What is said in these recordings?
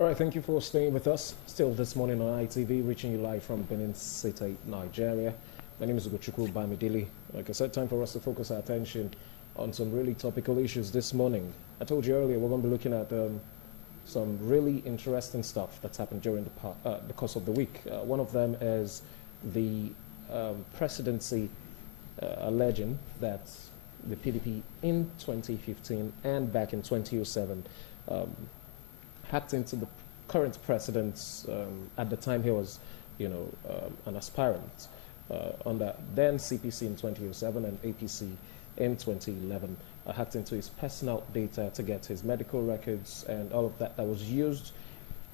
All right, thank you for staying with us. Still this morning on ITV, reaching you live from Benin City, Nigeria. My name is Ugochukwu Bamidili. Like I said, time for us to focus our attention on some really topical issues this morning. I told you earlier we're going to be looking at some really interesting stuff that's happened during the course of the week. One of them is the presidency alleging that the PDP in 2015 and back in 2007 hacked into the current president. At the time he was, an aspirant under then CPC in 2007 and APC in 2011. Hacked into his personal data to get his medical records and all of that was used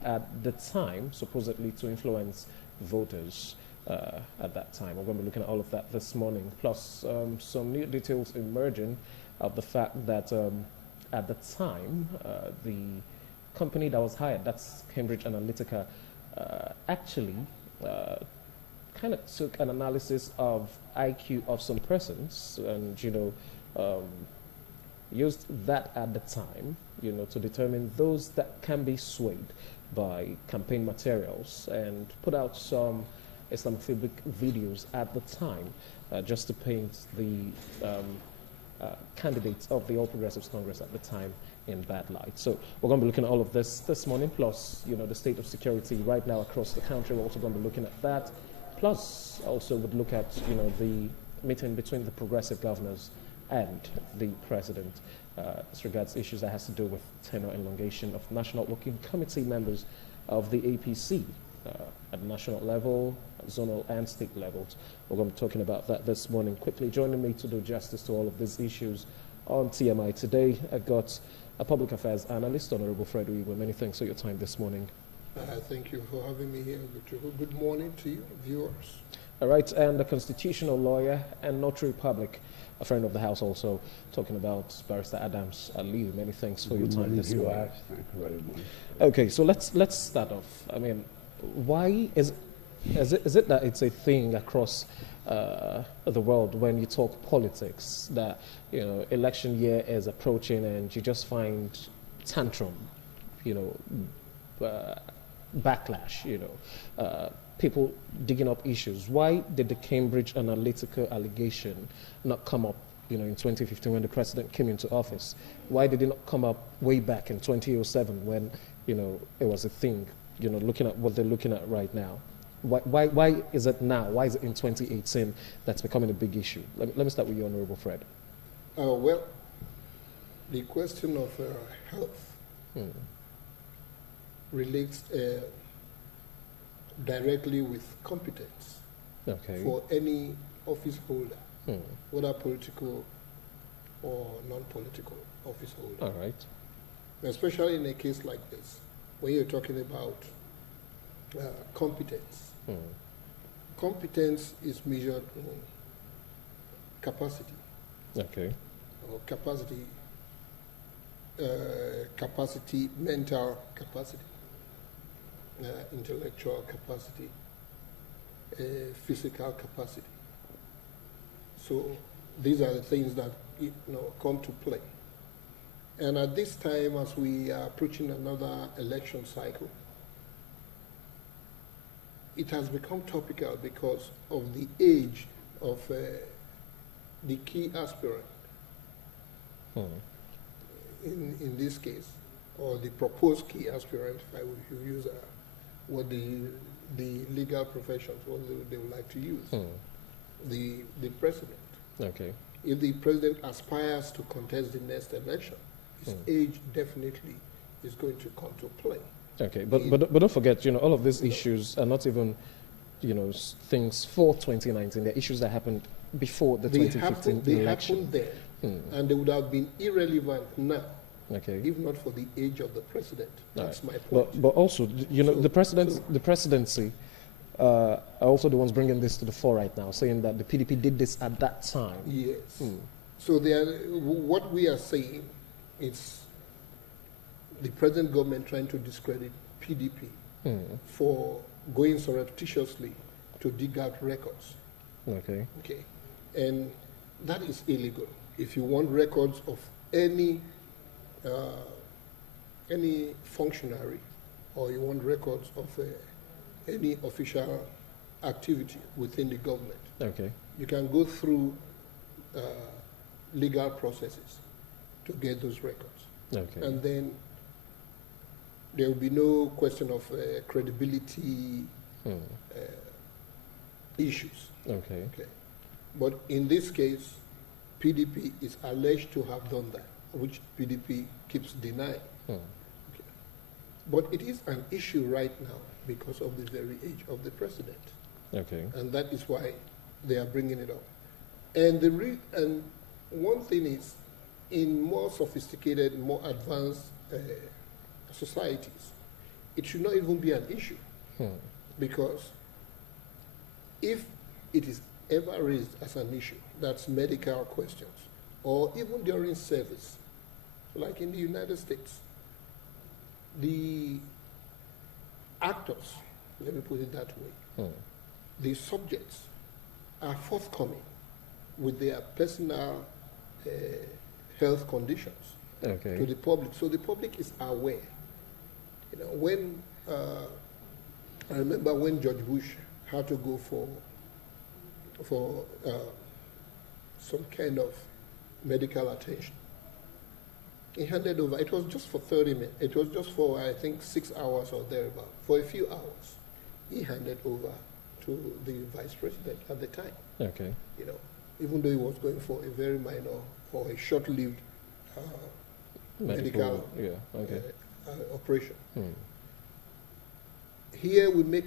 at the time, supposedly to influence voters at that time. We're going to be looking at all of that this morning, plus some new details emerging of the fact that at the time, the company that was hired, that's Cambridge Analytica, actually kind of took an analysis of IQ of some persons and, used that at the time, to determine those that can be swayed by campaign materials and put out some Islamophobic videos at the time just to paint the candidates of the All Progressives Congress at the time in bad light. So we're going to be looking at all of this morning, plus, the state of security right now across the country. We're also going to be looking at that. Plus, also would look at, the meeting between the progressive governors and the president as regards issues that has to do with tenure elongation of National Working Committee members of the APC at the national level, zonal and state levels. We're going to be talking about that this morning. Quickly joining me to do justice to all of these issues on TMI today, I got a public affairs analyst, Honorable Fred Uigwe. Many thanks for your time this morning. Thank you for having me here. Good morning to you, viewers. All right, and a constitutional lawyer and notary public, a friend of the house also, talking about Barrister Adams Aliyu. Many thanks for your time this morning. Thank you very much. Okay, so let's start off. I mean, why is it that it's a thing across the world when you talk politics that election year is approaching and you just find tantrum, backlash, people digging up issues? Why did the Cambridge Analytica allegation not come up, in 2015 when the president came into office? Why did it not come up way back in 2007 when, it was a thing, looking at what they're looking at right now? Why is it now? Why is it in 2018 that's becoming a big issue? Let me start with you, Honorable Fred. Well, the question of health relates directly with competence for any office holder, whether political or non-political office holder. All right. Especially in a case like this, when you're talking about competence. Competence is measured in capacity. Okay. Or capacity, mental capacity, intellectual capacity, physical capacity. So these are the things that come to play. And at this time, as we are approaching another election cycle, it has become topical because of the age of the key aspirant. In this case, or the proposed key aspirant, if I would use what the legal professions, what they would like to use, the president. Okay. If the president aspires to contest the next election, his age definitely is going to come to play. Okay, but don't forget, all of these issues are not even, things for 2019. They're issues that happened before the 2015 they election. happened then, and they would have been irrelevant now, if not for the age of the president. That's my point. But also, the presidency are also the ones bringing this to the fore right now, saying that the PDP did this at that time. Yes. So what we are saying is the present government trying to discredit PDP for going surreptitiously to dig out records. Okay. And that is illegal. If you want records of any functionary or you want records of any official activity within the government, Okay. you can go through legal processes to get those records. Okay. And then there will be no question of credibility issues. Okay. Okay. But in this case, PDP is alleged to have done that, which PDP keeps denying. Okay. But it is an issue right now because of the very age of the president. Okay. And that is why they are bringing it up. And and one thing is, in more sophisticated, more advanced societies, it should not even be an issue. Because if it is ever raised as an issue, that's medical questions, or even during service, like in the United States, the actors, let me put it that way, the subjects are forthcoming with their personal health conditions Okay. to the public. So the public is aware. You know, when I remember when George Bush had to go for some kind of medical attention, he handed over. It was just for 30 minutes. It was just for, I think, 6 hours or thereabout. For a few hours, he handed over to the vice president at the time. Okay. You know, even though he was going for a very minor or a short-lived medical operation. Here we make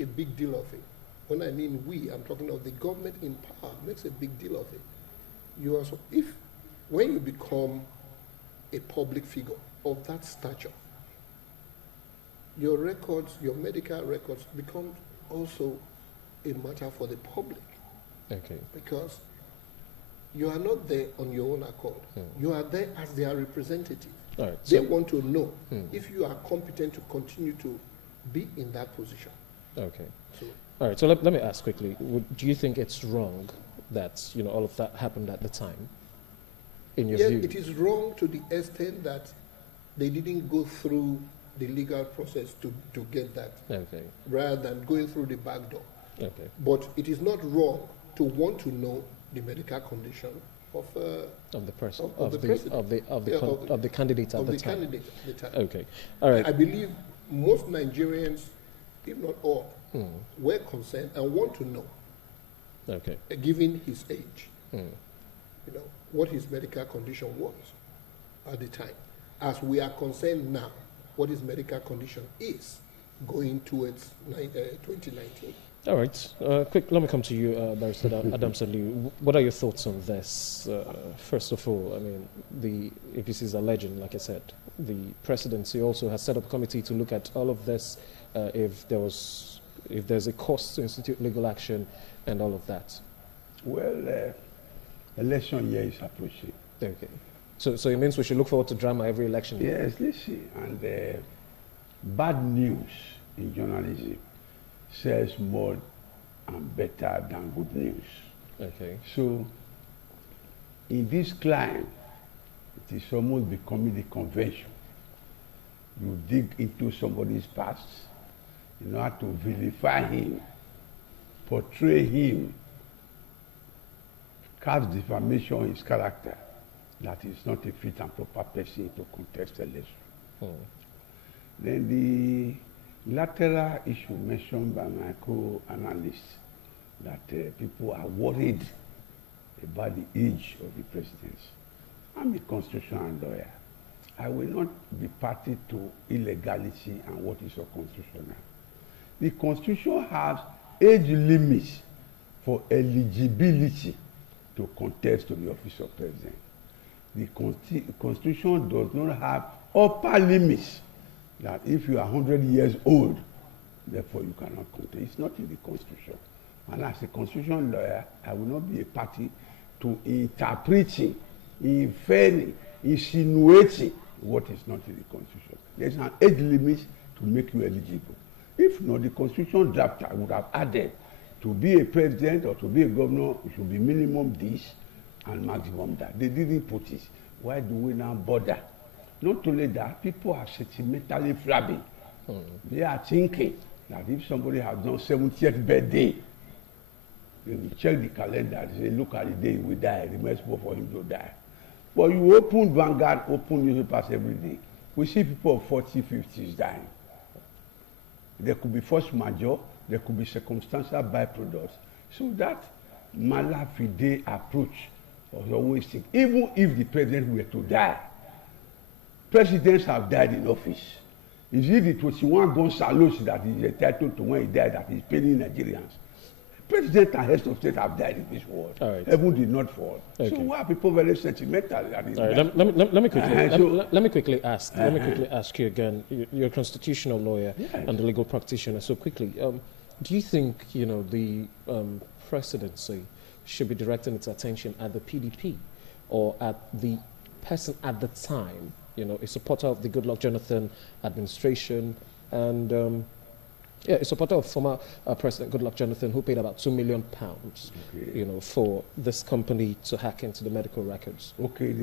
a big deal of it. When I mean we, I'm talking of the government in power makes a big deal of it. You are when you become a public figure of that stature, your records, your medical records, become also a matter for the public. Okay. Because you are not there on your own accord. You are there as their representative. All right. They want to know if you are competent to continue to be in that position. Okay. So, all right. So let me ask quickly: do you think it's wrong that all of that happened at the time? In your view, it is wrong to the extent that they didn't go through the legal process to get that, rather than going through the back door. Okay. But it is not wrong to want to know the medical condition of the person, of the president, of the candidate at the time. Okay. All right. I believe most Nigerians, if not all, were concerned and want to know. Okay. Given his age, what his medical condition was at the time. As we are concerned now, what his medical condition is going towards 2019. All right. Let me come to you, Barrister Adamson. What are your thoughts on this? First of all, I mean, the APC is alleging, like I said, the presidency also has set up a committee to look at all of this, if there's a cost to institute legal action and all of that. Well, election year is approaching. Okay. So it means we should look forward to drama every election year? Yes, listen. And bad news in journalism sells more and better than good news. Okay. So, in this climb, it is almost becoming the convention. You dig into somebody's past in order to vilify him, portray him, cast defamation on his character, that is not a fit and proper person to contest election. Then the lateral issue mentioned by my co-analyst, that people are worried about the age of the presidency. I'm a constitutional lawyer. I will not be party to illegality and what is unconstitutional. The Constitution has age limits for eligibility to contest to the office of president. The Constitution does not have upper limits that if you are 100 years old, therefore you cannot contest. It's not in the Constitution. And as a constitutional lawyer, I will not be a party to interpreting, inferring, insinuating what is not in the Constitution. There's an age limit to make you eligible. If not, the Constitution drafter would have added to be a president or to be a governor, it should be minimum this and maximum that. They didn't put it. Why do we now bother Not only that, people are sentimentally flabby. They are thinking that if somebody has done 70th birthday, they will check the calendar and say, look at the day he will die, the next for him to die. But you open Vanguard, open newspapers every day. We see people of 40, 50s dying. There could be force majeure, there could be circumstantial byproducts. So that mala fide approach was always think, even if the president were to die, presidents have died in office. Is it the 21 gun salute that is entitled to when he died that is paying Nigerians? President and heads of state have died in this world. Right. Heaven did not fall. Okay. So why are people very sentimental? Let me quickly ask you again. You're a constitutional lawyer and a legal practitioner. So quickly, do you think the presidency should be directing its attention at the PDP or at the person at the time, a supporter of the Goodluck Jonathan administration and a supporter of former President Goodluck Jonathan, who paid about £2 million, for this company to hack into the medical records? Okay,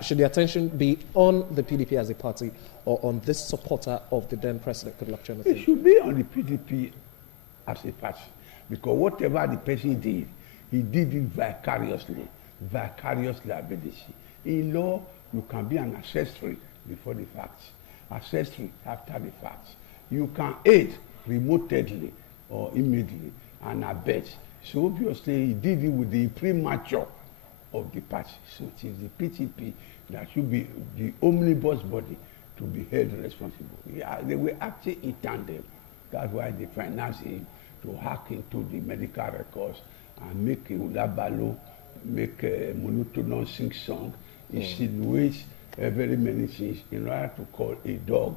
should the attention be on the PDP as a party or on this supporter of the then President Goodluck Jonathan? It should be on the PDP as a party, because whatever the person did, he did it vicariously ability. In law, you can be an accessory before the fact, accessory after the fact. You can aid remotely or immediately and abet. So obviously he did it with the imprimatur of the party. So it is the PTP that should be the omnibus body to be held responsible. Yeah, they were acting in tandem. That's why they financed him to hack into the medical records and make a ulabalo, make a monotonous sing song, insinuate very many things in order to call a dog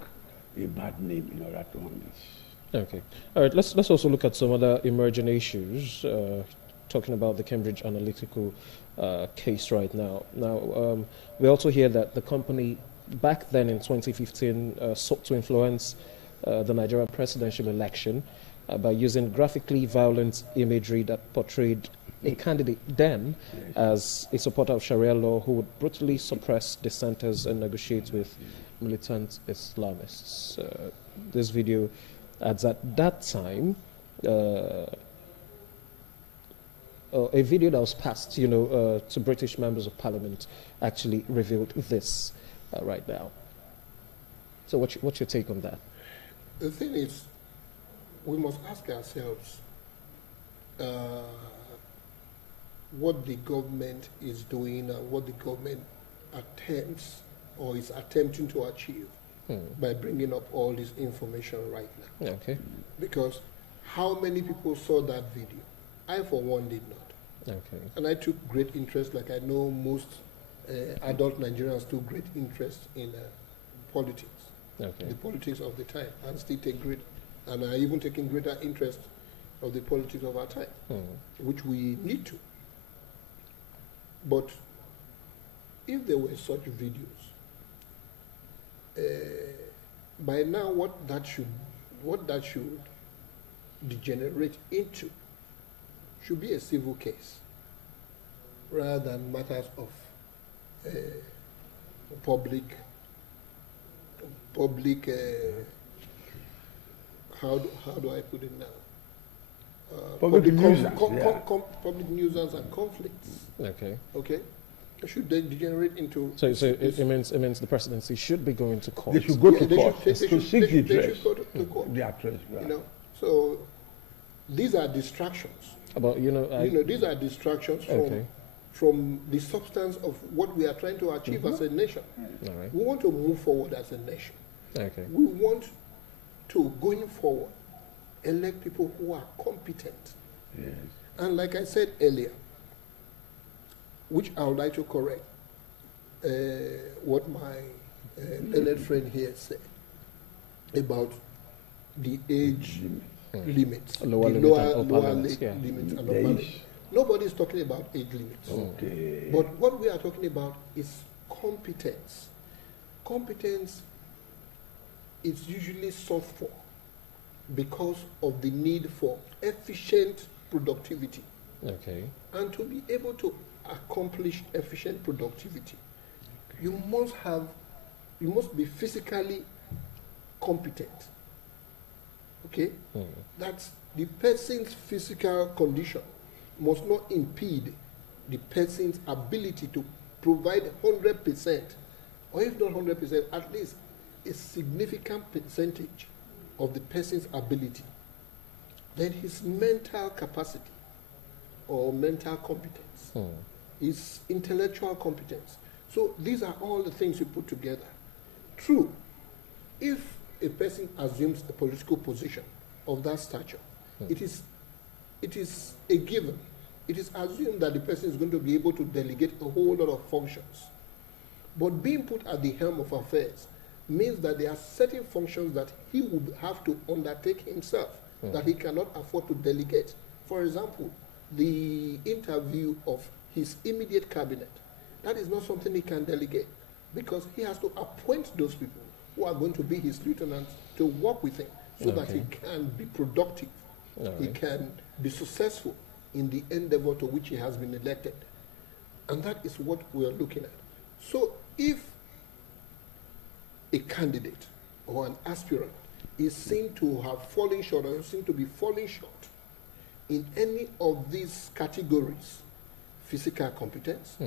a bad name in order to own this. Okay. All right. Let's also look at some other emerging issues. Talking about the Cambridge Analytica case right now. Now, we also hear that the company back then in 2015 sought to influence the Nigerian presidential election by using graphically violent imagery that portrayed a candidate then as a supporter of Sharia law who would brutally suppress dissenters and negotiate with militant Islamists. This video adds at that time a video that was passed, to British members of parliament actually revealed this right now. So what's your take on that? The thing is, we must ask ourselves what the government is doing and what the government attempts or is attempting to achieve by bringing up all this information right now. Okay. Because how many people saw that video? I, for one, did not. Okay. And I took great interest, like I know most adult Nigerians took great interest in politics, the politics of the time, and still take great, and are even taking greater interest of the politics of our time, which we need to. But if there were such videos, by now what that should degenerate into should be a civil case rather than matters of public how do I put it now? Public nuisance and conflicts. Okay. Should they degenerate into? So it means the presidency should be going to court. They should go to court. They should go to court. So these are distractions. These are distractions from the substance of what we are trying to achieve as a nation. Right. We want to move forward as a nation. Okay. We want to, going forward, elect people who are competent. Yes. And like I said earlier, which I would like to correct what my learned friend here said about the age limits, lower limits and upper limits. Nobody is talking about age limits. Okay. But what we are talking about is competence. Competence is usually sought for because of the need for efficient productivity. Okay. And to be able to accomplish efficient productivity, you must have you must be physically competent. Okay? That's the person's physical condition must not impede the person's ability to provide 100%, or if not 100%, at least a significant percentage of the person's ability. Then his mental capacity or mental competence, his intellectual competence. So these are all the things you put together. True, if a person assumes a political position of that stature, it is a given. It is assumed that the person is going to be able to delegate a whole lot of functions. But being put at the helm of affairs means that there are certain functions that he would have to undertake himself, that he cannot afford to delegate. For example, the interview of his immediate cabinet. That is not something he can delegate, because he has to appoint those people who are going to be his lieutenants to work with him, so that he can be productive, he can be successful in the endeavor to which he has been elected. And that is what we are looking at. So if a candidate or an aspirant is seen to have fallen short, or seen to be falling short in any of these categories, physical competence,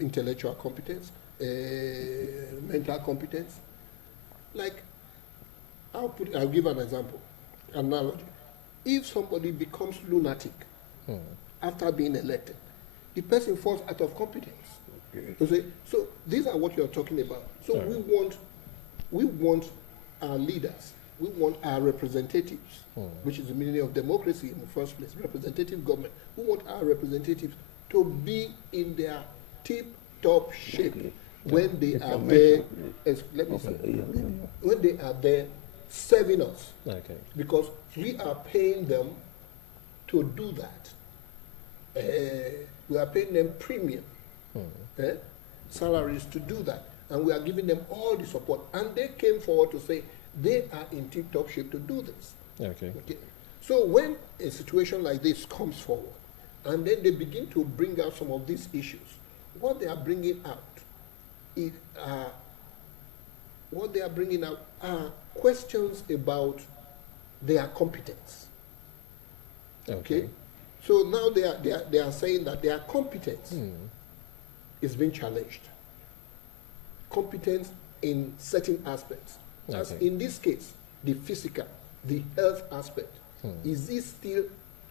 intellectual competence, mental competence, like, I'll give an example, analogy. If somebody becomes lunatic after being elected, the person falls out of competence. Okay. So these are what you're talking about. So we want our leaders, we want our representatives, which is the meaning of democracy in the first place, representative government. We want our representatives to be in their tip-top shape when they are there. When they are there serving us, because we are paying them to do that. We are paying them premium salaries to do that, and we are giving them all the support. And they came forward to say they are in tip-top shape to do this. Okay. So when a situation like this comes forward, and then they begin to bring out some of these issues, what they are bringing out are questions about their competence. Okay. So now they are saying that their competence is being challenged. Competence in certain aspects. As in this case, the physical, the health aspect. Is he still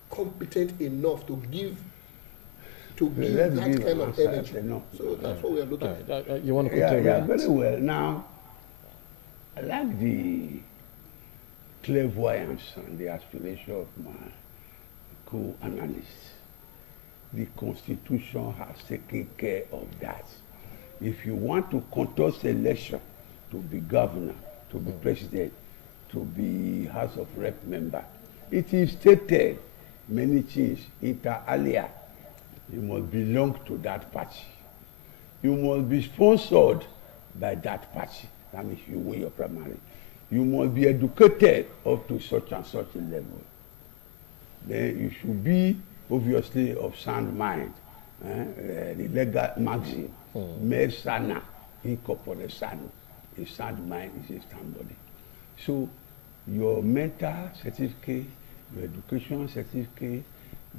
competent enough to give that kind of energy? So that's what we are looking at. You want to continue? Yeah, very well. Now, I like the clairvoyance and the aspiration of my co-analysts. The Constitution has taken care of that. If you want to contest election to be governor, to be president, to be House of Rep member, it is stated many things inter alia. You must belong to that party. You must be sponsored by that party. That means you win your primary. You must be educated up to such and such a level. Then you should be obviously of sound mind. The legal maxim, me sana, incorpore sano. A sound mind is a sound body. So your mental certificate, your education certificate,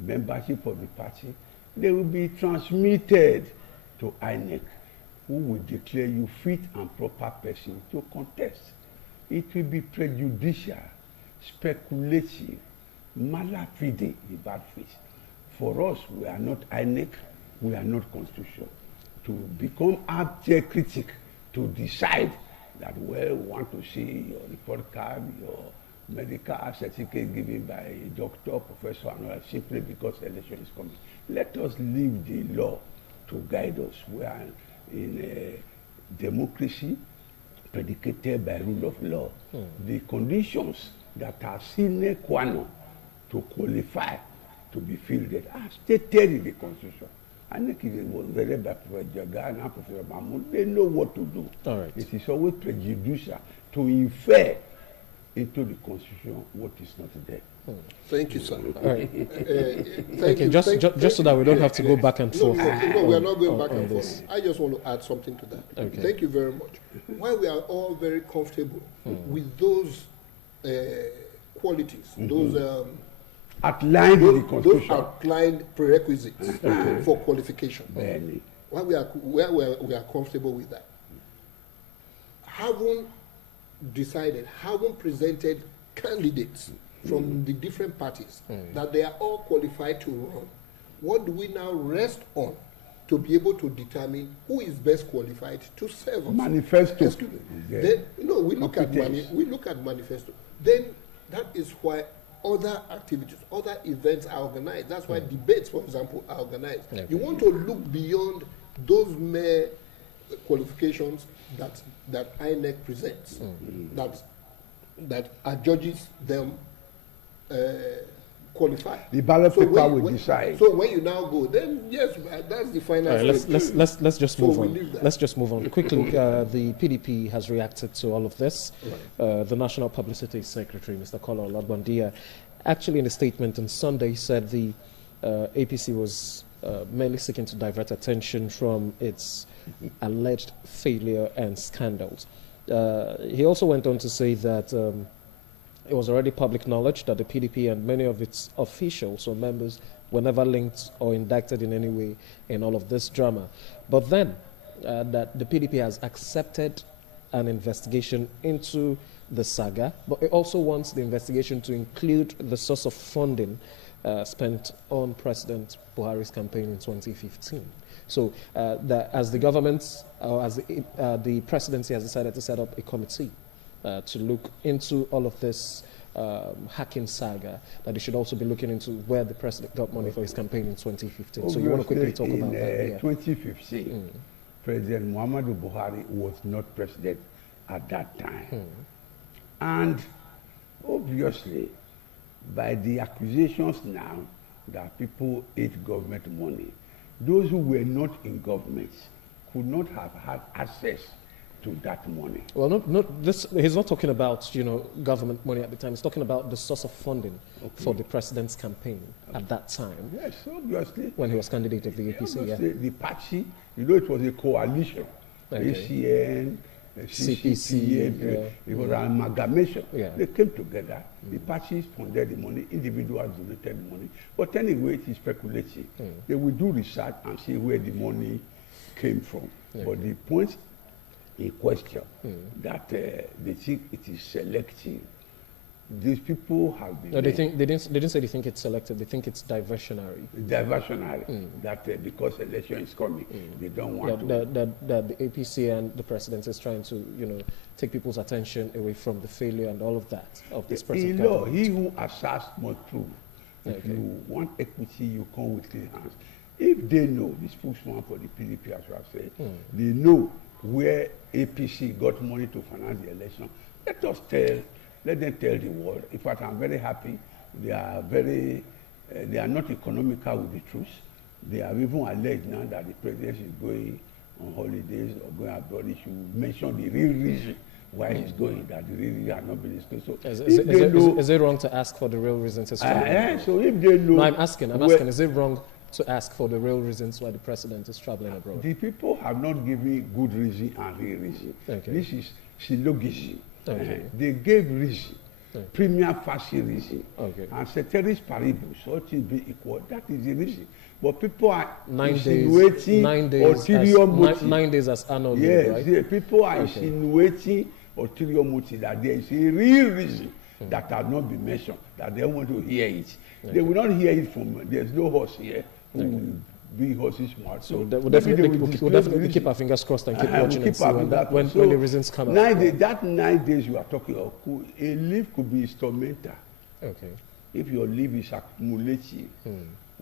membership of the party, they will be transmitted to INEC, who will declare you fit and proper person to contest. It will be prejudicial, speculative, malafide in bad faith. For us, we are not INEC, we are not Constitution. To become abject critic, to decide that, well, we want to see your report card, your medical certificate given by a doctor, professor, and all, simply because election is coming. Let us leave the law to guide us. We are in a democracy predicated by rule of law. The conditions that are sine qua non to qualify to be fielded are stated in the Constitution. I think it was very by Professor Jagan and Professor Mahmoud. They know what to do. It is always prejudicial to infer into the constitution what is not there. Thank you, sir. All right. Okay, just so that we don't have to go back and forth. No, we are not going back and forth. I just want to add something to that. Okay. Thank you very much. While we are all very comfortable with those qualities, those outlined in the those constitution. outlined prerequisites for qualification. Barely. While we are comfortable with that, haven't decided, haven't presented candidates from the different parties that they are all qualified to run. What do we now rest on to be able to determine who is best qualified to serve us? Manifesto. Excuse me. Then, we look at manifesto. Then that is why other activities, other events are organized. That's why debates, for example, are organized. Okay. You want to look beyond those mere qualifications that INEC presents, that adjudges them qualified. The ballot paper will decide. So when you now go, then yes, that's the final. All right, let's just move on. Let's just move on quickly. The PDP has reacted to all of this. Right. The National Publicity Secretary, Mr. Kola Olagbandia, actually in a statement on Sunday said the APC was merely seeking to divert attention from its alleged failure and scandals. He also went on to say that it was already public knowledge that the PDP and many of its officials or members were never linked or indicted in any way in all of this drama. But then, that the PDP has accepted an investigation into the saga, but it also wants the investigation to include the source of funding spent on President Buhari's campaign in 2015. So, as the government, or as the presidency has decided to set up a committee to look into all of this hacking saga, that they should also be looking into where the president got money for his campaign in 2015. Obviously, so you want to quickly talk about that? In 2015, President Muhammadu Buhari was not president at that time. And obviously, by the accusations now that people ate government money, those who were not in government could not have had access to that money. Well, he's not talking about, government money at the time. He's talking about the source of funding for the president's campaign at that time. Yes, obviously. When he was candidate of the APC, The party, it was a coalition. ACN, CPC, it was an amalgamation. They came together. The parties funded the money, individuals donated the money. But anyway, it is speculative. They will do research and see where the money came from. But the point in question that they think it is selective. These people have been. No, they didn't say they think it's selective. They think it's diversionary. Diversionary. That because election is coming, they don't want to. That the APC and the president is trying to, take people's attention away from the failure and all of that of this present government. He who asks must prove. If you want equity, you come with clean hands. If they know, this spokesman for the PDP, as you have said, they know where APC got money to finance the election, let them tell the world. In fact, I'm very happy. They are not economical with the truth. They have even alleged now that the president is going on holidays or going abroad. He should mention the real reason why he's going, that the real reason has not been disclosed. So is it wrong to ask for the real reasons? So if they know... No, I'm asking, is it wrong to ask for the real reasons why the president is traveling abroad? The people have not given good reason and real reason. This is syllogism. They gave reason, premier facie reason, and ceteris paribus, all things being equal. That is the reason. But people are insinuating ulterior motive. 9 days as annual leave, yes, right? People are insinuating ulterior motive, that there is a real reason that has not been mentioned, that they want to hear it. They will not hear it from, there's no horse here who will be horses smart. So we'll definitely keep our fingers crossed and keep watching and see when the reasons come out. That 9 days you are talking of, a leave could be instrumental. If your leave is accumulative,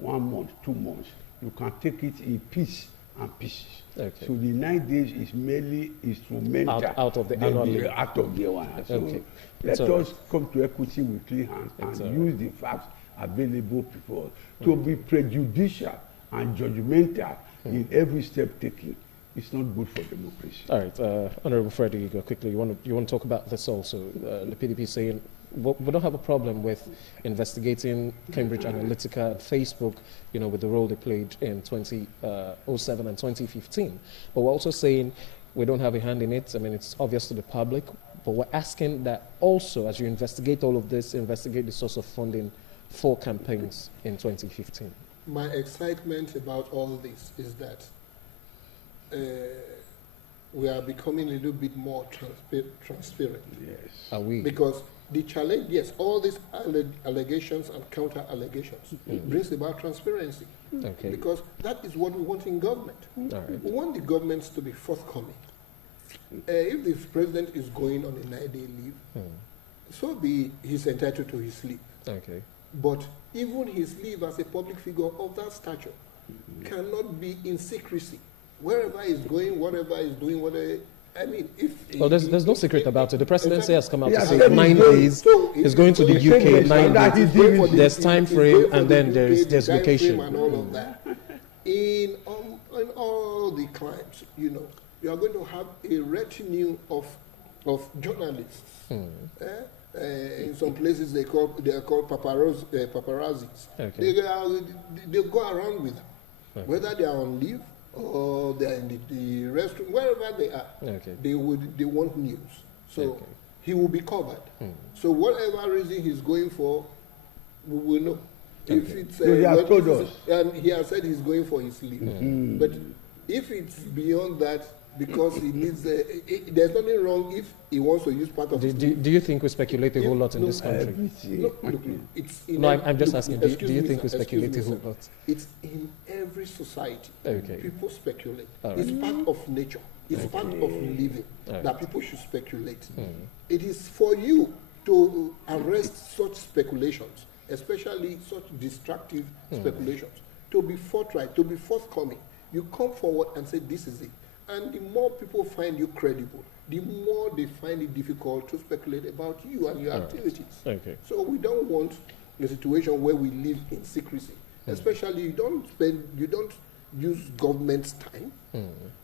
1 month, 2 months, you can take it in piece and pieces. So the 9 days is merely instrumental. Out of the annual leave. Out of the one. So let us come to equity with clean hands and use the facts available before to be prejudicial and judgmental in every step taken it's not good for democracy. All right, Honorable Freddie, you go quickly. You want to talk about this also? The PDP saying we don't have a problem with investigating Cambridge Analytica and Facebook, with the role they played in 2007 and 2015. But we're also saying we don't have a hand in it. I mean, it's obvious to the public, but we're asking that also, as you investigate all of this, investigate the source of funding for campaigns in 2015. My excitement about all this is that we are becoming a little bit more transparent. Yes. Are we? Because the challenge, yes, all these allegations and counter-allegations brings about transparency. Okay. Because that is what we want in government. All right. We want the governments to be forthcoming. If the president is going on a 9-day leave, so be he's entitled to his leave. Okay. But even his leave as a public figure of that stature cannot be in secrecy. Wherever he's going, whatever he's doing, whatever. I mean, there's no secret about it. The presidency has come out to say said 9 days. He's going to the UK 9 days. There's time frame, and then there's location. And all of that. In all the crimes, you are going to have a retinue of journalists. In some places they are called paparazzis. Okay. They go around with them, whether they are on leave or they are in the restroom, wherever they are. Okay. They want news, so he will be covered. So whatever reason he's going for, we will know. If it's and he has said he's going for his leave, but if it's beyond that, because he needs there's nothing wrong if he wants to use part of it. Do you think we speculate a whole lot in this country? I'm just asking, do you think we speculate a whole lot? It's in every society. Okay. People speculate. Right. It's part of nature. It's part of living that people should speculate. It is for you to arrest such speculations, especially such destructive speculations, to be forthright, to be forthcoming. You come forward and say, this is it. And the more people find you credible, the more they find it difficult to speculate about you and your activities. Okay. So we don't want a situation where we live in secrecy. Especially you don't use government's time,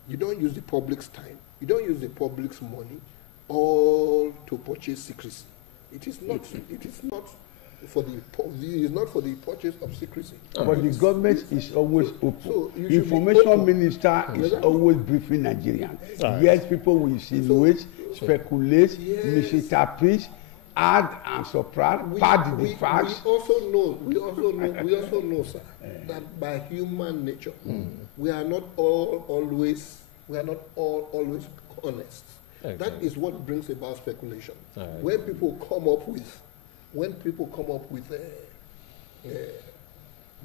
you don't use the public's time, you don't use the public's money, all to purchase secrecy. It is not for the purchase of secrecy. But the government is always open. So the information minister is always briefing Nigerians. Yes, people will insinuate, speculate, misinterpret, add and subtract, pad the facts. We also know, sir, that by human nature, we are not all always honest. Okay. That is what brings about speculation. When people come up with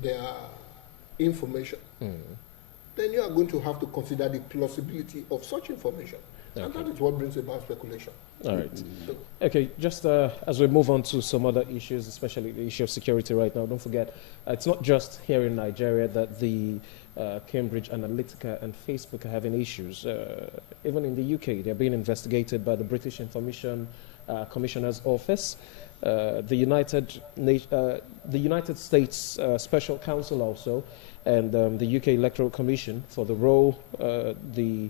their information, then you are going to have to consider the plausibility of such information. And that is what brings about speculation. All right. Okay, just as we move on to some other issues, especially the issue of security right now, don't forget, it's not just here in Nigeria that the Cambridge Analytica and Facebook are having issues. Even in the UK, they're being investigated by the British Information Commissioner's Office, the United States Special Counsel also, and the UK Electoral Commission for the role the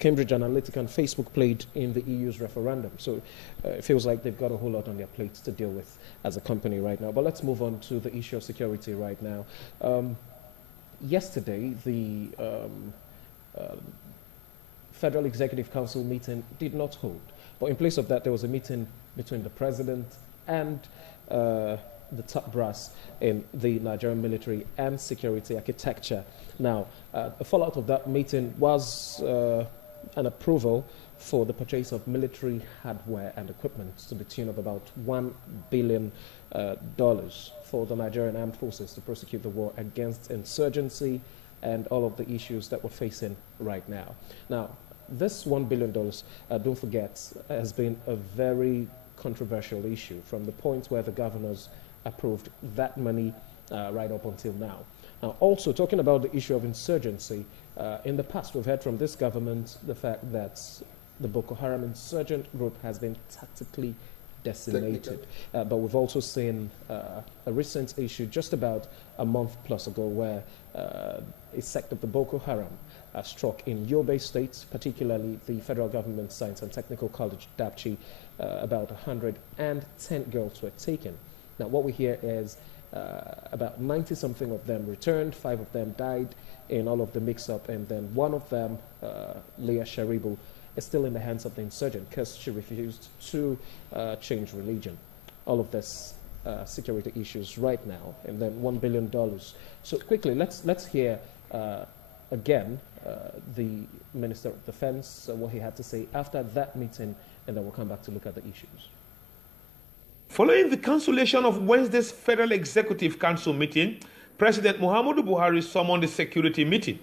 Cambridge Analytica and Facebook played in the EU's referendum. So it feels like they've got a whole lot on their plates to deal with as a company right now. But let's move on to the issue of security right now. Yesterday, the Federal Executive Council meeting did not hold. But in place of that, there was a meeting between the president and the top brass in the Nigerian military and security architecture. Now, the fallout of that meeting was an approval for the purchase of military hardware and equipment to the tune of about $1 billion for the Nigerian armed forces to prosecute the war against insurgency and all of the issues that we're facing right now. Now, this $1 billion, don't forget, has been a very controversial issue from the point where the governors approved that money right up until now. Now, also talking about the issue of insurgency, in the past we've heard from this government the fact that the Boko Haram insurgent group has been tactically decimated. But we've also seen a recent issue just about a month plus ago where a sect of the Boko Haram struck in Yobe State, particularly the Federal Government Science and Technical College, Dapchi. About 110 girls were taken. Now, what we hear is about 90-something of them returned, 5 of them died in all of the mix-up, and then one of them, Leah Sharibu, is still in the hands of the insurgent because she refused to change religion. All of this security issues right now, and then $1 billion. So quickly, let's hear again the Minister of Defense, what he had to say after that meeting, and then we'll come back to look at the issues. Following the cancellation of Wednesday's Federal Executive Council meeting, President Muhammadu Buhari summoned a security meeting.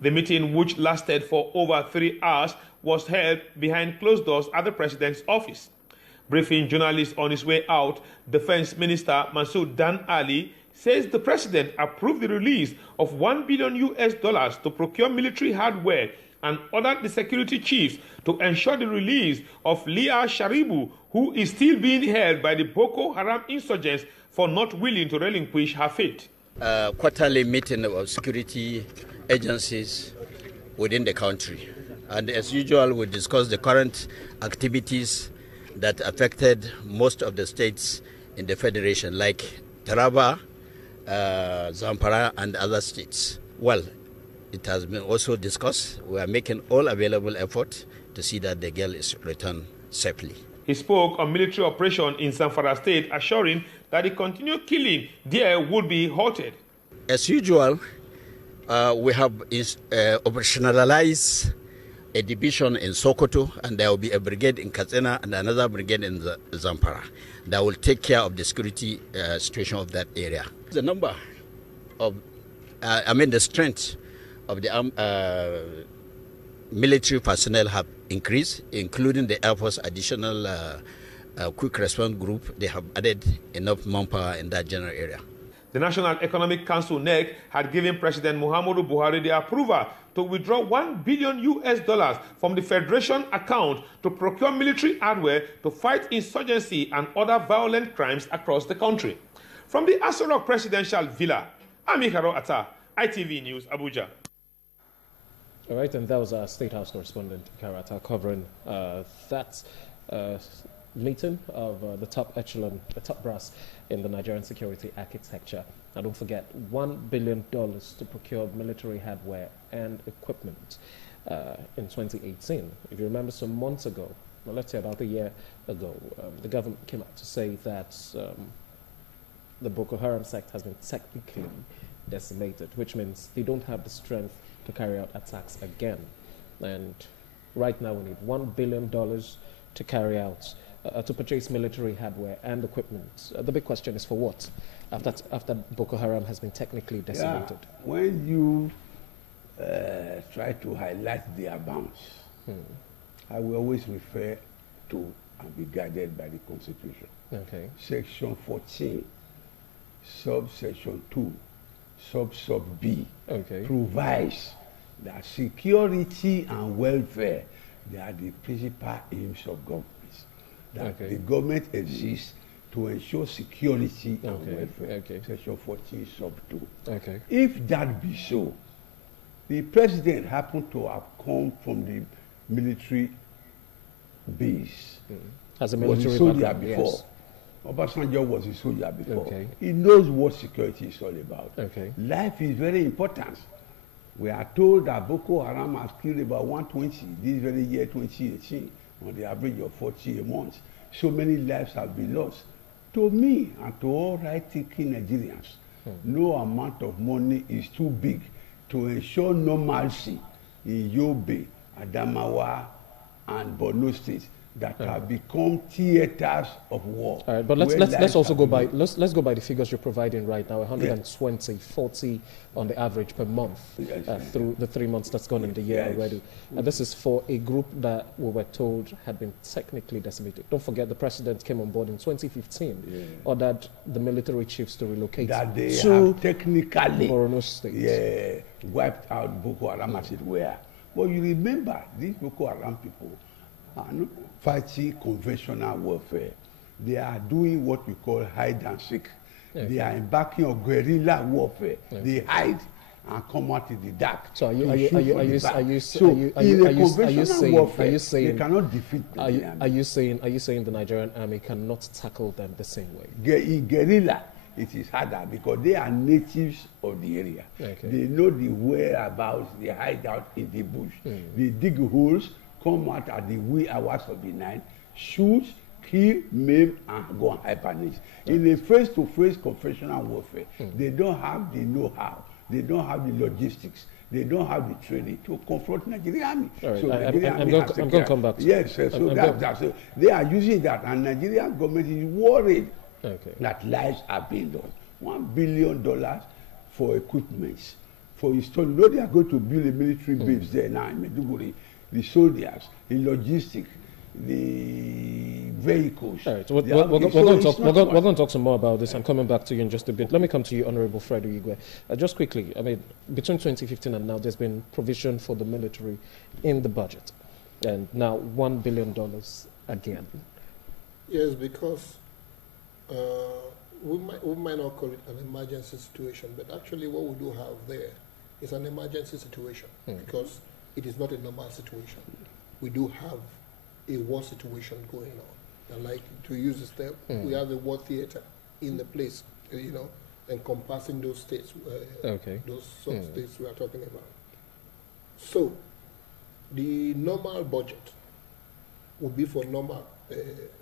The meeting, which lasted for over 3 hours, was held behind closed doors at the president's office. Briefing journalists on his way out, Defense Minister Masood Dan Ali says the president approved the release of $1 billion to procure military hardware and ordered the security chiefs to ensure the release of Leah Sharibu, who is still being held by the Boko Haram insurgents for not willing to relinquish her fate. Quarterly meeting of security agencies within the country. And as usual, we discuss the current activities that affected most of the states in the federation, like Taraba, Zamfara, and other states. Well, it has been also discussed. We are making all available effort to see that the girl is returned safely. He spoke on military operation in Zamfara state, assuring that the continued killing there would be halted. As usual, we have operationalized a division in Sokoto, and there will be a brigade in Katsina and another brigade in Zamfara that will take care of the security situation of that area. The number of, the strength of the military personnel have increased, including the Air Force additional quick response group. They have added enough manpower in that general area. The National Economic Council, NEC, had given President Muhammadu Buhari the approval to withdraw $1 billion from the Federation account to procure military hardware to fight insurgency and other violent crimes across the country. From the Aso Rock Presidential Villa, I'm Ikaro Atta, ITV News, Abuja. All right, and that was our State House correspondent, Karata, covering that meeting of the top echelon, the top brass in the Nigerian security architecture. And don't forget, $1 billion to procure military hardware and equipment in 2018. If you remember some months ago, well, let's say about a year ago, the government came out to say that the Boko Haram sect has been technically decimated, which means they don't have the strength to carry out attacks again. And right now we need $1 billion to carry out, to purchase military hardware and equipment. The big question is for what? After Boko Haram has been technically decimated. Yeah, when you try to highlight their bounds, I will always refer to and be guided by the Constitution. Okay. Section 14, subsection 2, sub B, provides that security and welfare, they are the principal aims of government. That the government exists to ensure security and welfare. Section 14, sub 2. If that be so, the president happened to have come from the military base. As a military soldier before. Yes. Obasanjo was a soldier before. He knows what security is all about. Life is very important. We are told that Boko Haram has killed about 120 this very year, 2018, on the average of 40 a month. So many lives have been lost. To me and to all right-thinking Nigerians, no amount of money is too big to ensure normalcy in Yobe, Adamawa, and Borno State that have become theaters of war. All right, but let's also go by let's go by the figures you're providing right now. 120, 40 on the average per month through the 3 months that's gone in the year already. And this is for a group that we were told had been technically decimated. Don't forget the president came on board in 2015, ordered the military chiefs to relocate that they to have technically Borno State. Wiped out Boko Haram as it were. But you remember, these Boko Haram people are not fighting conventional warfare. They are doing what we call hide and seek. They are embarking on guerrilla warfare. They hide and come out in the dark. So are saying you saying they cannot defeat the army? army. Are you saying the Nigerian army cannot tackle them the same way? In guerrilla, it is harder because they are natives of the area. Okay. They know the whereabouts, they hide out in the bush. They dig holes, come out at the wee hours of the night, shoot, kill, maim, and go and hibernate. In a face-to-face conventional warfare, they don't have the know-how, they don't have the logistics, they don't have the training to confront Nigerian army. Right. So I'm going to come back to yes, so so they are using that, and Nigerian government is worried that lives are being lost. $1 billion for equipment, for installing. You know they are going to build a military base there now in Maiduguri. The soldiers, the logistics, the vehicles. All right, we're going to talk some more about this. I'm coming back to you in just a bit. Let me come to you, Honorable Fred Uyigwe. Just quickly, I mean, between 2015 and now, there's been provision for the military in the budget, and now $1 billion again. Yes, because we might not call it an emergency situation, but actually what we do have there is an emergency situation because it is not a normal situation. We do have a war situation going on. And like, to use this term, we have a war theater in the place, encompassing those states, those states we are talking about. So, the normal budget would be for normal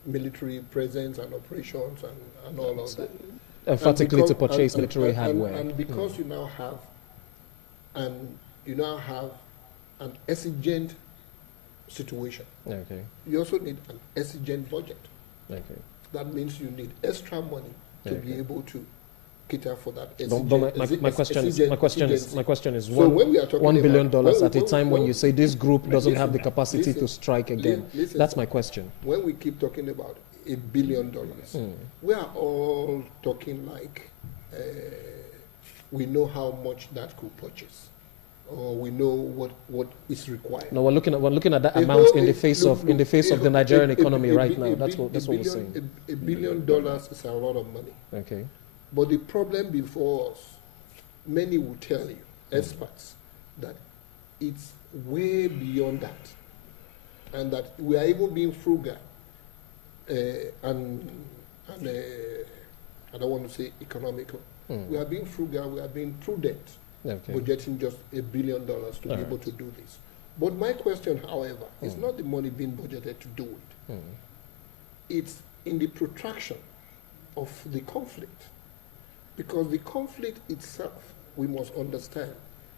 military presence and operations and all of that. Emphatically to purchase military hardware. And because you now have an exigent situation. Okay. You also need an exigent budget. Okay. That means you need extra money to be able to cater for that. My question is so when we are talking $1 billion at a time when you say this group doesn't have the capacity to strike again. That's my question. When we keep talking about $1 billion, we are all talking like we know how much that could purchase, or we know what is required. No, we're looking at that amount in the face of the Nigerian economy right now. That's what we're saying. $1 billion is a lot of money. Okay. But the problem before us, many will tell you, experts, that it's way beyond that, and that we are even being frugal, and I don't want to say economical. We are being frugal, we are being prudent, budgeting just $1 billion to be able to do this. But my question, however, is not the money being budgeted to do it. It's in the protraction of the conflict. Because the conflict itself, we must understand,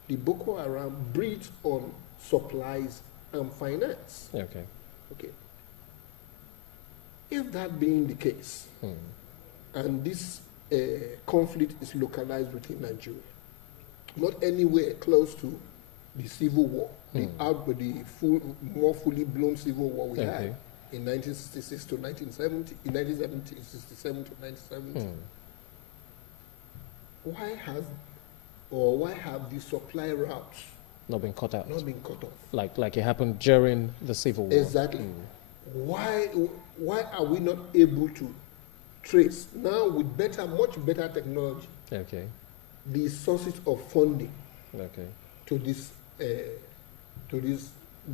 the Boko Haram breeds on supplies and finance. Okay. If that being the case, and this conflict is localized within Nigeria, not anywhere close to the civil war, more fully blown civil war we had in 1966 to 1970, in 1967 to 1970. Why have the supply routes not been cut out? Not been cut off. Like it happened during the Civil War. Exactly. Why are we not able to trace now with much better technology? The sources of funding. To these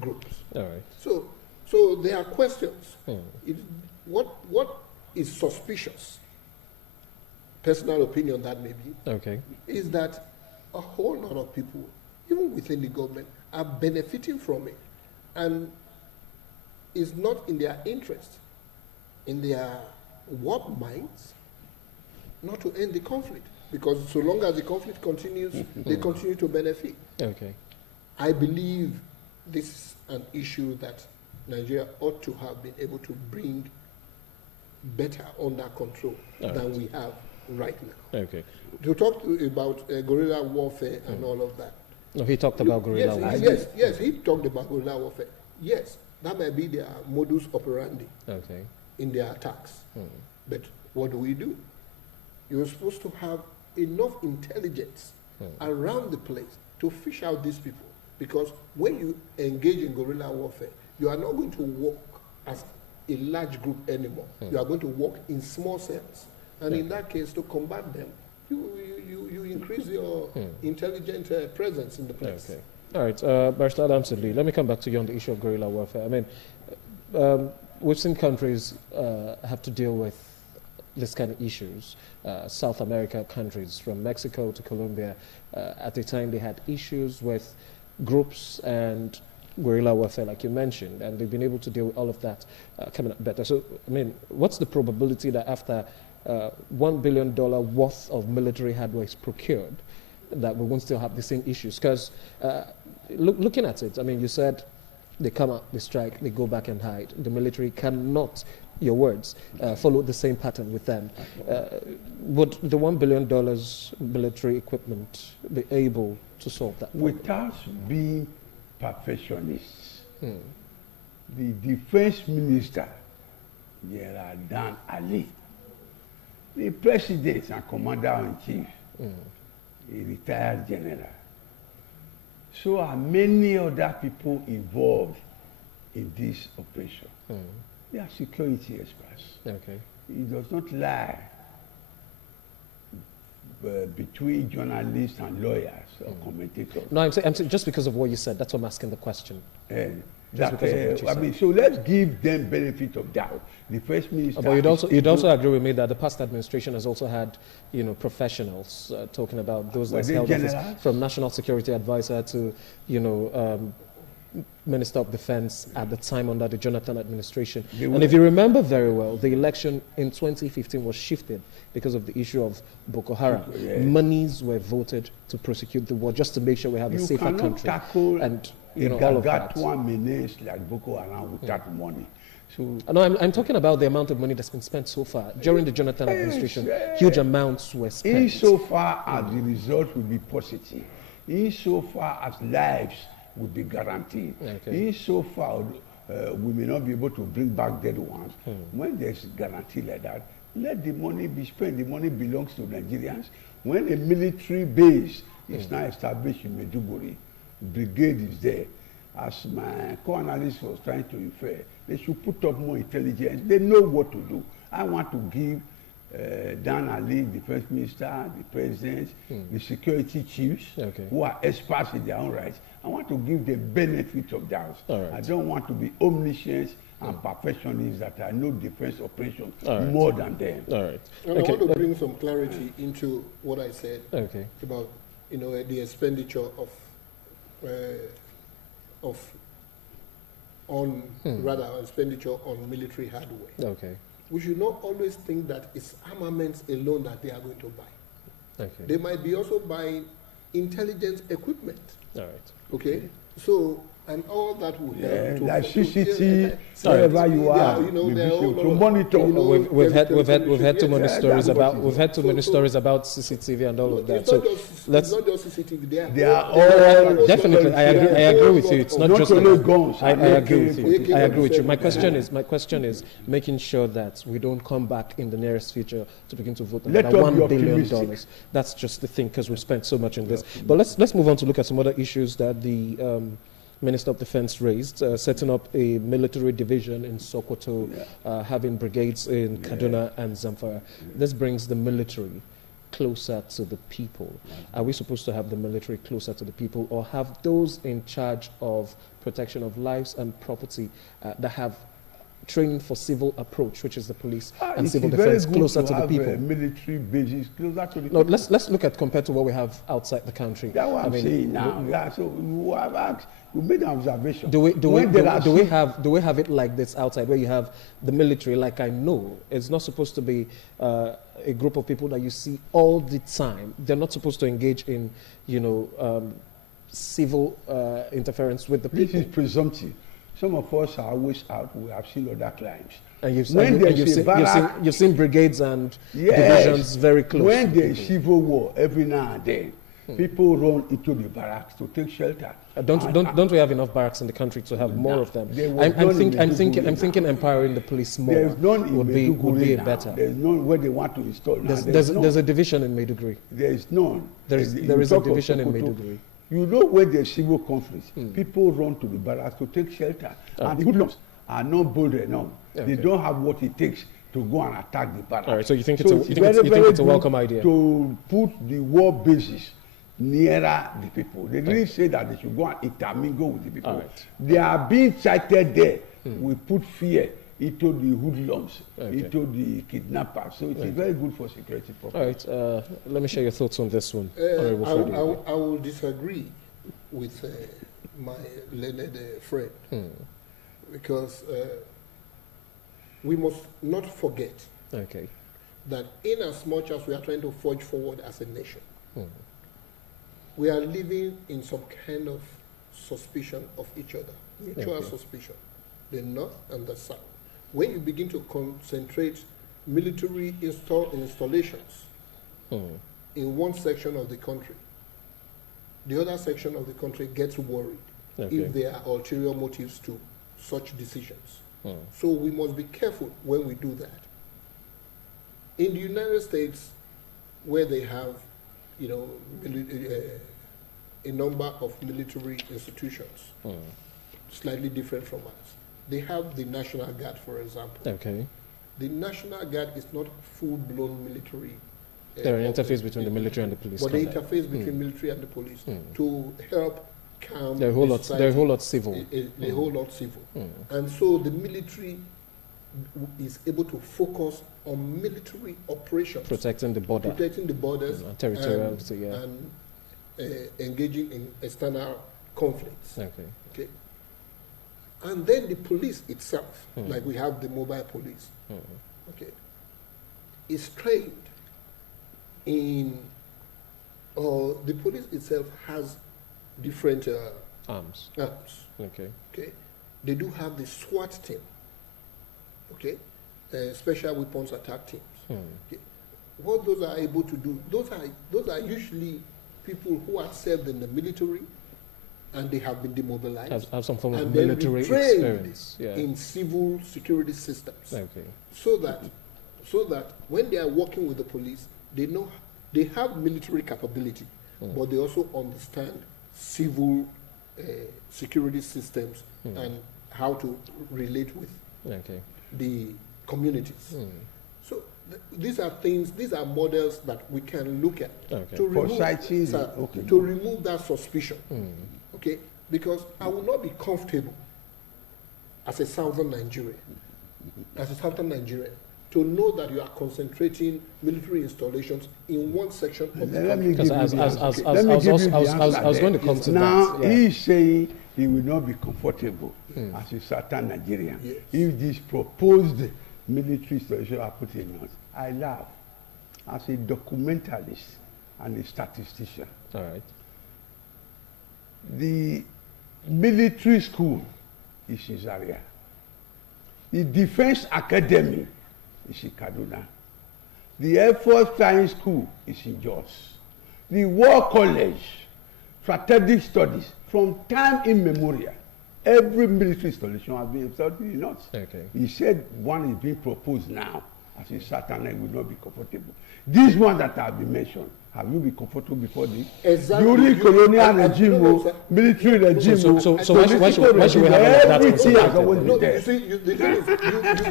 groups. All right. So there are questions. What is suspicious? Personal opinion that may be, is that a whole lot of people, even within the government, are benefiting from it. And it's not in their interest, in their warped minds, not to end the conflict. Because so long as the conflict continues, they continue to benefit. I believe this is an issue that Nigeria ought to have been able to bring better under control than we have right now. To talk about guerrilla warfare and all of that. No, he talked about guerrilla warfare. Yes, he talked about guerrilla warfare. Yes, that may be their modus operandi in their attacks. But what do? You're supposed to have enough intelligence around the place to fish out these people. Because when you engage in guerrilla warfare, you are not going to work as a large group anymore. You are going to work in small cells. And in that case, to combat them, you increase your intelligent presence in the place. Okay. All right, Barrister Adamson Lee, let me come back to you on the issue of guerrilla warfare. I mean, we've seen countries have to deal with this kind of issues. South America countries, from Mexico to Colombia, at the time they had issues with groups and guerrilla warfare, like you mentioned, and they've been able to deal with all of that coming up better. So, I mean, what's the probability that after $1 billion worth of military hardware is procured, that we won't still have the same issues? Because looking at it, I mean, you said they come out, they strike, they go back and hide. The military cannot, your words, follow the same pattern with them. Would the $1 billion military equipment be able to solve that problem? Without being perfectionists, the defense minister, General Dan Ali, the president and commander-in-chief, a retired general. So are many other people involved in this operation. They are security experts. Okay. It does not lie between journalists and lawyers or commentators. No, I'm saying just because of what you said, that's why I'm asking the question. So let's give them benefit of doubt. The first minister. But you'd also agree with me that the past administration has also had, professionals talking about those that held office, from national security advisor to, Minister of Defense at the time under the Jonathan administration. And if you remember very well, the election in 2015 was shifted because of the issue of Boko Haram. Monies were voted to prosecute the war just to make sure we have a safer country. And all of that. Menace like Boko Haram without money. So no, I'm talking about the amount of money that's been spent so far. During the Jonathan administration, huge amounts were spent. Insofar as the result will be positive, insofar as lives will be guaranteed. Okay. Insofar we may not be able to bring back dead ones. When there's guarantee like that, let the money be spent. The money belongs to Nigerians. When a military base is now established in Maiduguri, brigade is there. As my co-analyst was trying to infer, they should put up more intelligence. They know what to do. I want to give Dan Ali, the defense minister, the president, the security chiefs, who are experts in their own rights. I want to give the benefit of doubt. I don't want to be omniscient and perfectionists that I know defense operations more than them. And I want to bring some clarity into what I said about the expenditure expenditure on military hardware. We should not always think that it's armaments alone that they are going to buy. They might be also buying intelligence equipment. Okay, so and all that will help. Like CCT, wherever you are, to monitor. We've had too many stories about CCTV and all of that. So let's not just CCTV. They are all definitely. I agree with you. It's not just guns. I agree with you. I agree with you. My question is making sure that we don't come back in the nearest future to begin to vote another $1 billion. That's just the thing, because we've spent so much on this. But let's move on to look at some other issues that the Minister of Defense raised, setting up a military division in Sokoto, having brigades in Kaduna and Zamfara. This brings the military closer to the people. Are we supposed to have the military closer to the people, or have those in charge of protection of lives and property that have training for civil approach, which is the police and civil defense, closer to the people? Military bases closer to the no, people. let's look at compared to what we have outside the country. That's what I'm saying now. So you have asked, you made an observation. Do we have it like this outside, where you have the military? Like, I know it's not supposed to be a group of people that you see all the time. They're not supposed to engage in, civil interference with the people. This is presumptive. Some of us are always out. We have seen other crimes. And you've seen brigades and divisions very close. When there's civil war, every now and then, people run into the barracks to take shelter. Don't we have enough barracks in the country to have more of them? I'm thinking empowering the police more would be better. There's none where they want to install. There's a division in Maiduguri. There is none. There is a division in Maiduguri. You know, when there's civil conflict, people run to the barracks to take shelter. are not bold enough. Okay. They don't have what it takes to go and attack the barracks. All right, so you think So it's a welcome idea? To put the war bases nearer the people. They didn't say that they should go and intermingle with the people. All right. They are being cited there. We put fear into the hoodlums, into the kidnappers. So it is very good for security purposes. All right, let me share your thoughts on this one. I will disagree with my learned friend because we must not forget that in as much as we are trying to forge forward as a nation, we are living in some kind of suspicion of each other, mutual suspicion, the North and the South. When you begin to concentrate military installations in one section of the country, the other section of the country gets worried if there are ulterior motives to such decisions. So we must be careful when we do that. In the United States, where they have, you know, a number of military institutions, slightly different from us. They have the National Guard, for example. The National Guard is not full-blown military. There is an interface between the military and the police. But the interface between military and the police to help calm They're a whole lot civil. A whole lot civil. And so the military is able to focus on military operations. Protecting the border. Protecting the borders. Territoriality, and engaging in external conflicts. Okay. And then the police itself, like we have the mobile police, is trained in, the police itself has different arms. Okay. They do have the SWAT team, special weapons attack teams. What those are able to do, those are usually people who are served in the military and they have been demobilized. Have some form of military experience. In civil security systems. So that when they are working with the police, they know they have military capability, but they also understand civil security systems and how to relate with the communities. So these are things, these are models that we can look at to remove that suspicion. Because I will not be comfortable as a southern Nigerian, to know that you are concentrating military installations in one section of the country. I was going to come to that. Now, he's saying he will not be comfortable as a southern Nigerian if this proposed military installation are put in us. I laugh. As a documentalist and a statistician. The military school is in Zaria. The Defense Academy is in Kaduna. The Air Force Flying School is in Jos. The War College, Strategic Studies, from time immemorial, every military installation has been installed in the North. He said one is being proposed now as a certain and will not be comfortable. This one that have been mentioned, have you been comfortable before this? During colonial regime, military regime. So why should we have that?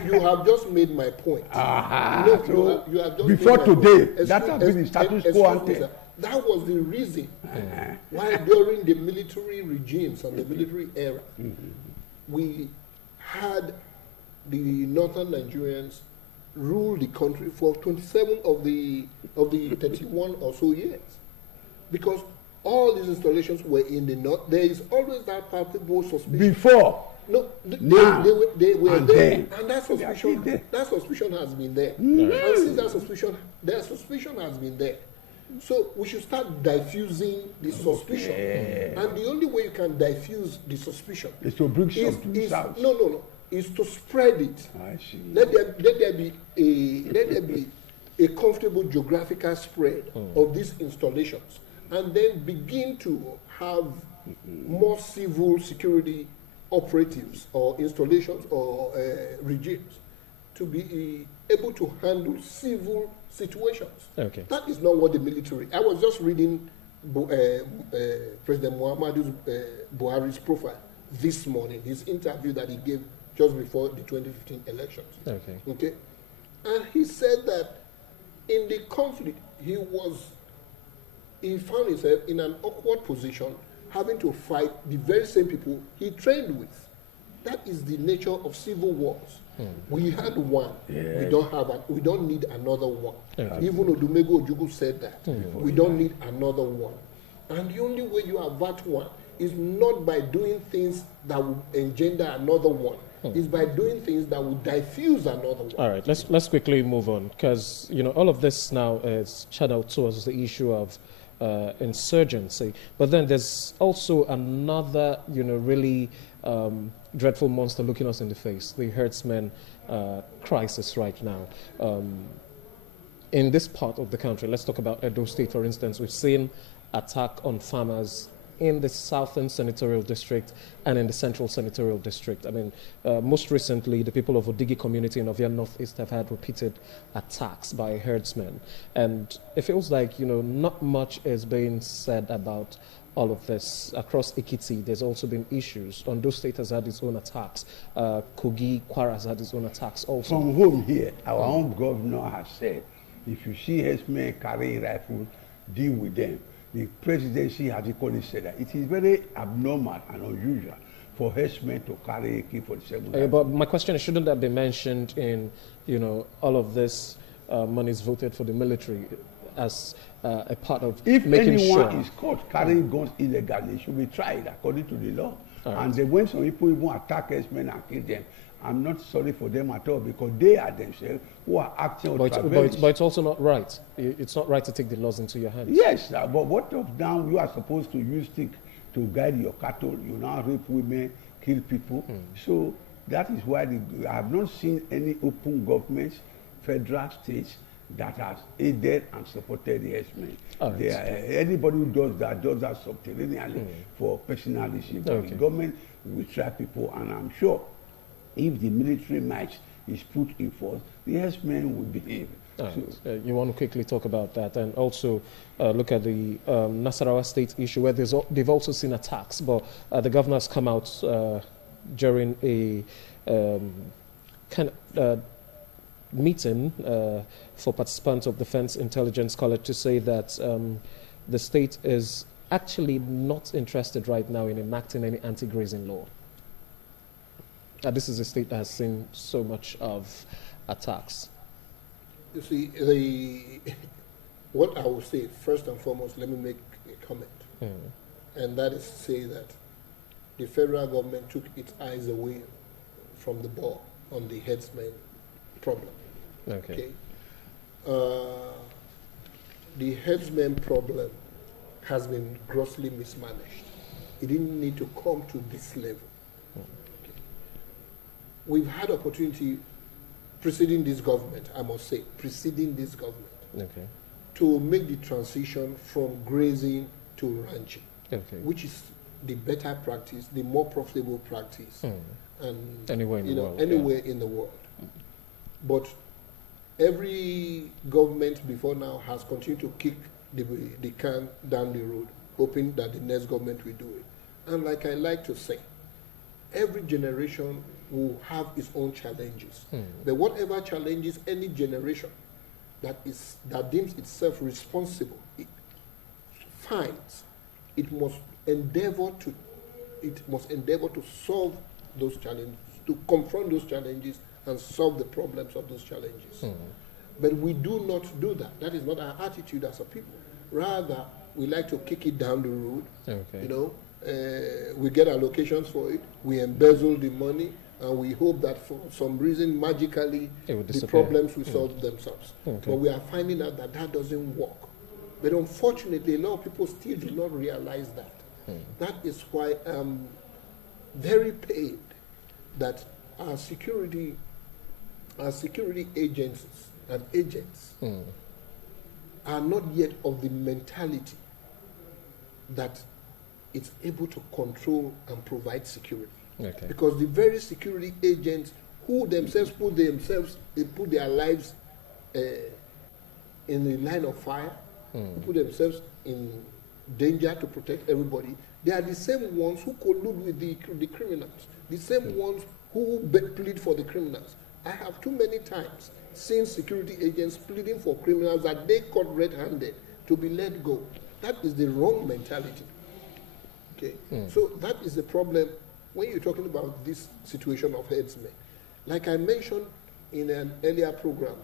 You have just made my point. You have just before today, that has been the status quo ante. That was the reason why during the military regimes and the military era, we had the northern Nigerians rule the country for 27 of the 31 or so years, because all these installations were in the north. There is always that palpable suspicion. Before, no, they were there, and that suspicion has been there. And since their suspicion has been there, so we should start diffusing the suspicion. And the only way you can diffuse the suspicion is to bring some to the south. Is to spread it. I see. Let there be a comfortable geographical spread of these installations, and then begin to have more civil security operatives or installations or regimes to be able to handle civil situations. That is not what the military. I was just reading President Muhammadu Buhari's profile this morning, his interview that he gave just before the 2015 elections. Okay. Okay? And he said that in the conflict, he found himself in an awkward position, having to fight the very same people he trained with. That is the nature of civil wars. We had one. Yes. We don't need another one. Okay. Even Odumego Ojukwu said that. We don't need another one. And the only way you avert one is not by doing things that will engender another one. It's by doing things that will diffuse another one. All right, let's quickly move on, because all of this now is channeled towards the issue of insurgency. But then there's also another, really dreadful monster looking us in the face: the herdsmen crisis right now. In this part of the country, let's talk about Edo State, for instance. We've seen attack on farmers in the Southern Senatorial District and in the Central Senatorial District. I mean, most recently, the people of Odigi community in Ovia Northeast have had repeated attacks by herdsmen. And it feels like, not much is being said about all of this. Across Ekiti, there's also been issues. Ondo State has had its own attacks. Kogi, Kwara has had its own attacks also. From home here, our own governor has said, if you see herdsmen carrying rifles, deal with them. The presidency has equally said that it is very abnormal and unusual for herdsmen to carry AK-47. But my question is, shouldn't that be mentioned in, all of this monies voted for the military as a part of if making sure? If anyone is caught carrying guns illegally, should be tried according to the law. Right. And then when some people even attack herdsmen and kill them, I'm not sorry for them at all, because they are themselves who are acting on surveillance. But it's also not right. It's not right to take the laws into your hands. Yes, but what of now you are supposed to use stick to guide your cattle? You now rape women, kill people. So that is why I have not seen any open governments, federal, states, that has aided and supported the herdsmen. Right. Anybody who does that subterraneously for personal issues. Okay. The government will try people, and I'm sure if the military might is put in force, the herdsmen will behave. You want to quickly talk about that, and also look at the Nasarawa State issue, where they've also seen attacks, but the governor has come out during a meeting for participants of Defense Intelligence College to say that the state is actually not interested right now in enacting any anti-grazing law. This is a state that has seen so much of attacks. You see, what I will say, first and foremost, let me make a comment. And that is to say that the federal government took its eyes away from the ball on the herdsmen problem. Okay. The herdsmen problem has been grossly mismanaged. It didn't need to come to this level. We've had opportunity preceding this government, I must say, to make the transition from grazing to ranching, which is the better practice, the more profitable practice, and anywhere in the world. But every government before now has continued to kick the can down the road, hoping that the next government will do it. And like I like to say, every generation will have its own challenges. But whatever challenges any generation that deems itself responsible finds, it must endeavor to solve those challenges, to confront those challenges and solve the problems of those challenges. But we do not do that. That is not our attitude as a people. Rather, we like to kick it down the road. We get allocations for it, we embezzle the money, and we hope that for some reason, magically, the problems will solve themselves. But we are finding out that that doesn't work. But unfortunately, a lot of people still do not realize that. That is why I'm very pained that our security agencies and agents are not yet of the mentality that it's able to control and provide security. Because the very security agents who themselves put their lives in the line of fire, who put themselves in danger to protect everybody, they are the same ones who collude with the criminals, the same ones who plead for the criminals. I have too many times seen security agents pleading for criminals that they caught red-handed to be let go. That is the wrong mentality. Okay, so that is the problem when you're talking about this situation of herdsmen. Like I mentioned in an earlier program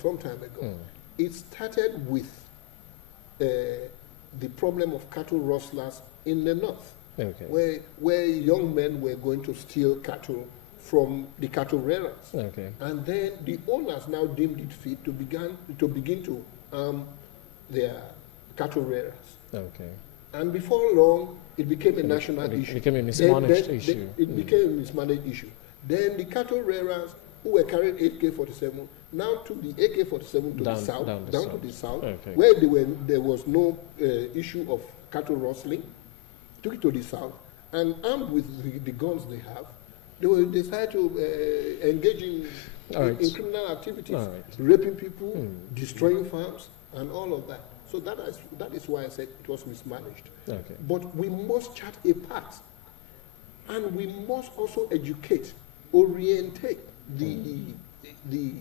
some time ago, it started with the problem of cattle rustlers in the north, where young men were going to steal cattle from the cattle rearers. And then the owners now deemed it fit to begin to arm their cattle rearers. And before long, it became a national issue. It became a mismanaged issue. It became a mismanaged issue. Then the cattle rearers who were carrying AK-47 now took the AK-47 to the south, down to the south, where there was no issue of cattle rustling, took it to the south, and armed with the guns they have, they decided to engage in criminal activities, raping people, destroying farms, and all of that. So that is why I said it was mismanaged. But we must chart a path, and we must also educate, orientate the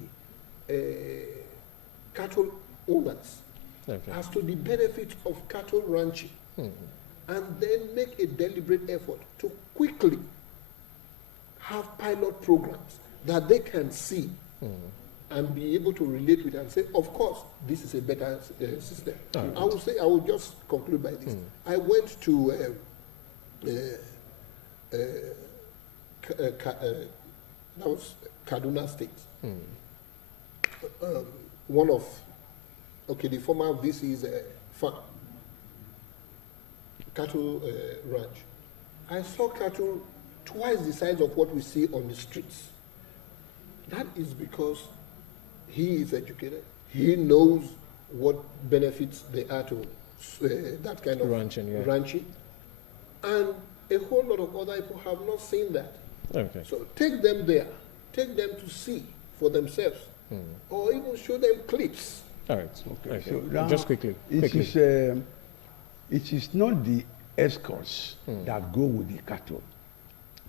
cattle owners as to the benefits of cattle ranching, and then make a deliberate effort to quickly have pilot programs that they can see and be able to relate with and say, of course, this is a better system. I will just conclude by this. I went to that was Kaduna State. One of, the former VC's farm, cattle ranch. I saw cattle twice the size of what we see on the streets. That is because he is educated. He knows what benefits there are to that kind of ranching. And a whole lot of other people have not seen that. So take them there. Take them to see for themselves. Or even show them clips. So now, just quickly. It is not the escorts that go with the cattle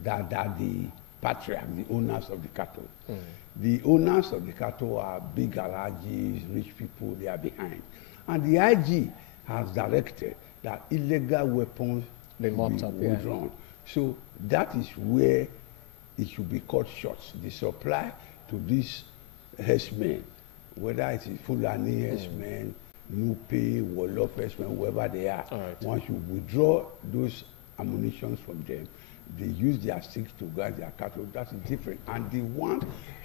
that are the patriarchs, the owners of the cattle. The owners of the cattle are big garages, rich people, they are behind. And the IG has directed that illegal weapons be withdrawn. So that is where it should be cut short. The supply to these herdsmen, whether it is Fulani herdsmen, Nupe, Wolof herdsmen, whoever they are, once you withdraw those ammunitions from them, they use their sticks to guard their cattle. That is different. And the one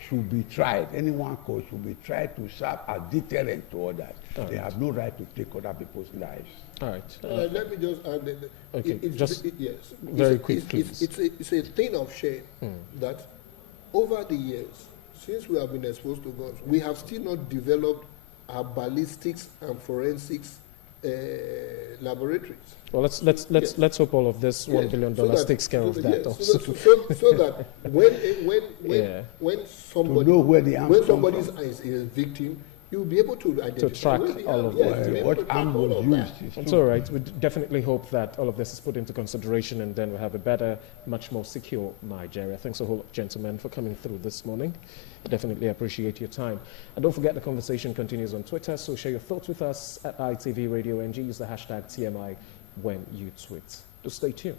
should be tried. Anyone caught should be tried to serve as deterrent to others. They have no right to take other people's lives. Let me just add yes. Very quick, please. It's a thing of shame that over the years, since we have been exposed to guns, we have still not developed our ballistics and forensics laboratories. Well, let's hope all of this $1 billion takes care of that. So that when somebody is a victim, you'll be able to identify. To track all of that. What arm was used. It's all right. We definitely hope that all of this is put into consideration and then we'll have a better, much more secure Nigeria. Thanks a whole lot, gentlemen, for coming through this morning. I definitely appreciate your time. And don't forget the conversation continues on Twitter, so share your thoughts with us at ITV Radio NG. Use the hashtag TMI when you tweet. Just stay tuned.